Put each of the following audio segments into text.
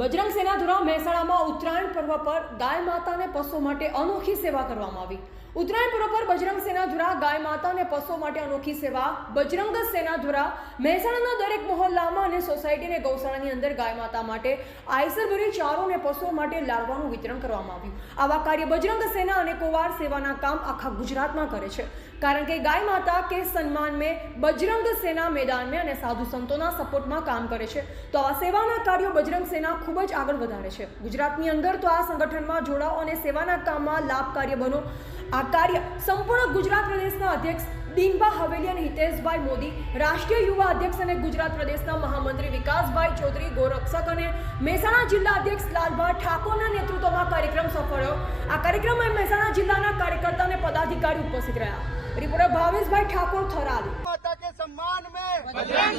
બજરંગ સેના દ્વારા મહેસાણામાં ઉત્તરાયણ પર્વ પર ગાય માતા અને પશુ માટે અનોખી સેવા કરવામાં આવી. ઉત્તરાયણ પર્વ પર બજરંગ સેના દ્વારા ગાય માતા અને પશુ માટે અનોખી સેવા, બજરંગ સેના દ્વારા મહેસાણાના દરેક મહોલ્લામાં અને સોસાયટી અને ગૌશાળાની અંદર ગાય માતા માટે આયસરભરી ચારો અને પશુઓ માટે લાડવાનું વિતરણ કરવામાં આવ્યું. આવા કાર્ય બજરંગ સેના અને કોવાર સેવાના કામ આખા ગુજરાતમાં કરે છે. કારણ કે ગાય માતા કે સન્માન મેં બજરંગ સેના મેદાન મેં અને સાધુ સંતોના સપોર્ટમાં કામ કરે છે. તો આ સેવાના કાર્યો બજરંગ સેના ખૂબ જ આગળ વધારે છે. ગુજરાતની અંદર તો આ સંગઠનમાં જોડાઓ અને સેવાના કામમાં લાભ કાર્ય બનો. આ કાર્ય સંપૂર્ણ ગુજરાત પ્રદેશના અધ્યક્ષ દીનભા હવેલી અને હિતેશભાઈ મોદી, રાષ્ટ્રીય યુવા અધ્યક્ષ અને ગુજરાત પ્રદેશના મહામંત્રી વિકાસભાઈ ચૌધરી, ગોરક્ષક અને મહેસાણા જિલ્લા અધ્યક્ષ લાલભા ઠાકોરના નેતૃત્વમાં કાર્યક્રમ સફળ રહ્યો આ કાર્યક્રમમાં મહેસાણા જિલ્લાના કાર્યકર્તા અને પદાધિકારી ઉપસ્થિત રહ્યા. રિપોર્ટર ભાવેશભાઈ ઠાકોર થરાદ. માતા કે સન્માન મેં. બજરંગ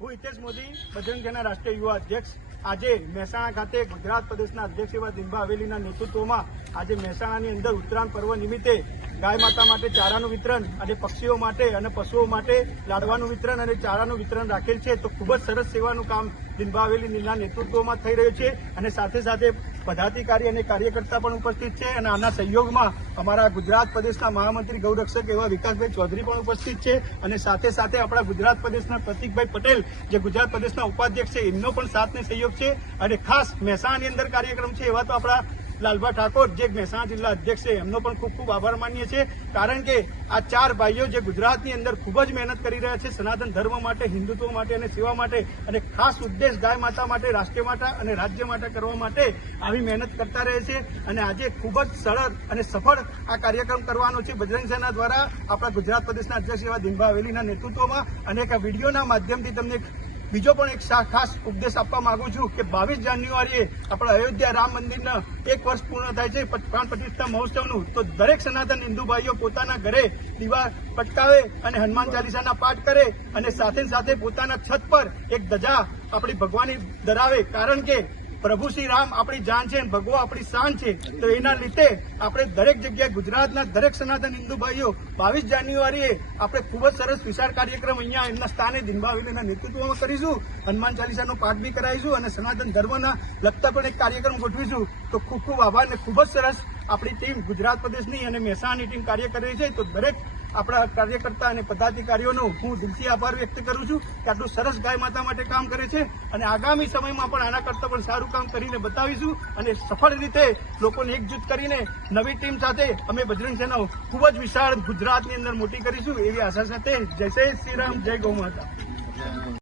હું હિતેશ મોદી બજરંગ જના રાષ્ટ્રીય યુવા અધ્યક્ષ. આજે મહેસાણા ખાતે ગુજરાત પ્રદેશના અધ્યક્ષ એવા દિંભાવેલીના નેતૃત્વમાં આજે મહેસાણાની અંદર ઉત્તરાયણ પર્વ નિમિત્તે ગાય માતા માટે ચારાનું વિતરણ અને પક્ષીઓ માટે અને પશુઓ માટે લાડવાનું વિતરણ અને ચારાનું વિતરણ રાખેલ છે. તો ખૂબ જ સરસ સેવાનું કામ દિનભાવેલી નેતૃત્વમાં થઈ રહ્યું છે. અને સાથે સાથે પદાધિકારી અને કાર્યકર્તા પણ ઉપસ્થિત છે અને આના સહયોગમાં અમારા ગુજરાત પ્રદેશના મહામંત્રી ગૌરક્ષક એવા વિકાસભાઈ ચૌધરી પણ ઉપસ્થિત છે અને સાથે સાથે આપણા ગુજરાત પ્રદેશના પ્રતિકભાઈ પટેલ, જે ગુજરાત પ્રદેશના ઉપાધ્યક્ષ છે, એમનો પણ સાથને સહયોગ છે. અને ખાસ મહેસાણાની અંદર કાર્યક્રમ છે, એવા તો આપણા લાલભા ઠાકોર, જે મહેસાણા જિલ્લા અધ્યક્ષ છે, એમનો પણ ખૂબ ખૂબ આભાર માનીએ છીએ. કારણ કે આ ચાર ભાઈઓ જે ગુજરાતની અંદર ખૂબ જ મહેનત કરી રહ્યા છે, સનાતન ધર્મ માટે, હિન્દુત્વ માટે અને સેવા માટે, અને ખાસ ઉદ્દેશ ગાય માતા માટે રાષ્ટ્ર માટે અને રાજ્ય માટે કરવા માટે આવી મહેનત કરતા રહે છે. અને આજે ખૂબ જ સરળ અને સફળ આ કાર્યક્રમ કરવાનો છે. બજરંગ સેના દ્વારા આપણા ગુજરાત પ્રદેશના અધ્યક્ષ એવા દિનભા હવેલીના નેતૃત્વમાં અને એક વિડીયોના માધ્યમથી તમને બીજો પણ એક ખાસ ઉપદેશ આપવા માંગુ છું કે બાવીસ જાન્યુઆરીએ આપણા અયોધ્યા રામ મંદિરના એક વર્ષ પૂર્ણ થાય છે પ્રાણ પ્રતિષ્ઠા મહોત્સવનું. તો દરેક સનાતન હિન્દુ ભાઈઓ પોતાના ઘરે દીવા પટકાવે અને હનુમાન ચાલીસાના પાઠ કરે અને સાથે સાથે પોતાના છત પર એક ધજા આપણી ભગવાની ધરાવે. કારણ કે પ્રભુ શ્રી રામ આપણી જાન છે ભગવો આપણી શાન છે. તો એના લીધે આપણે દરેક જગ્યાએ ગુજરાતના દરેક સનાતન હિન્દુ ભાઈઓ બાવીસ જાન્યુઆરીએ આપણે ખૂબ જ સરસ વિશાળ કાર્યક્રમ અહીંયા એમના સ્થાને દિનભાવીના નેતૃત્વમાં કરીશું. હનુમાન ચાલીસાનો પાઠ બી કરાવીશું અને સનાતન ધર્મના લગતા પણ એક કાર્યક્રમ ગોઠવીશું. તો ખૂબ ખૂબ આભાર અને ખૂબ જ સરસ આપણી ટીમ ગુજરાત પ્રદેશની અને મહેસાણાની ટીમ કાર્ય કરી છે. તો દરેક આપણા કાર્યકર્તા અને પદાધિકારીઓનો હું દિલથી આભાર વ્યક્ત કરું છું કે આટલું સરસ ગાય માતા માટે કામ કરે છે અને આગામી સમયમાં પણ આના કરતાં પણ સારું કામ કરીને બતાવીશું અને સફળ રીતે લોકોને એકજૂથ કરીને નવી ટીમ સાથે અમે બજરંગ સેનાઓ ખૂબ જ વિશાળ ગુજરાતની અંદર મોટી કરીશું એવી આશા સાથે જય શ્રી રામ, જય ગૌ માતા.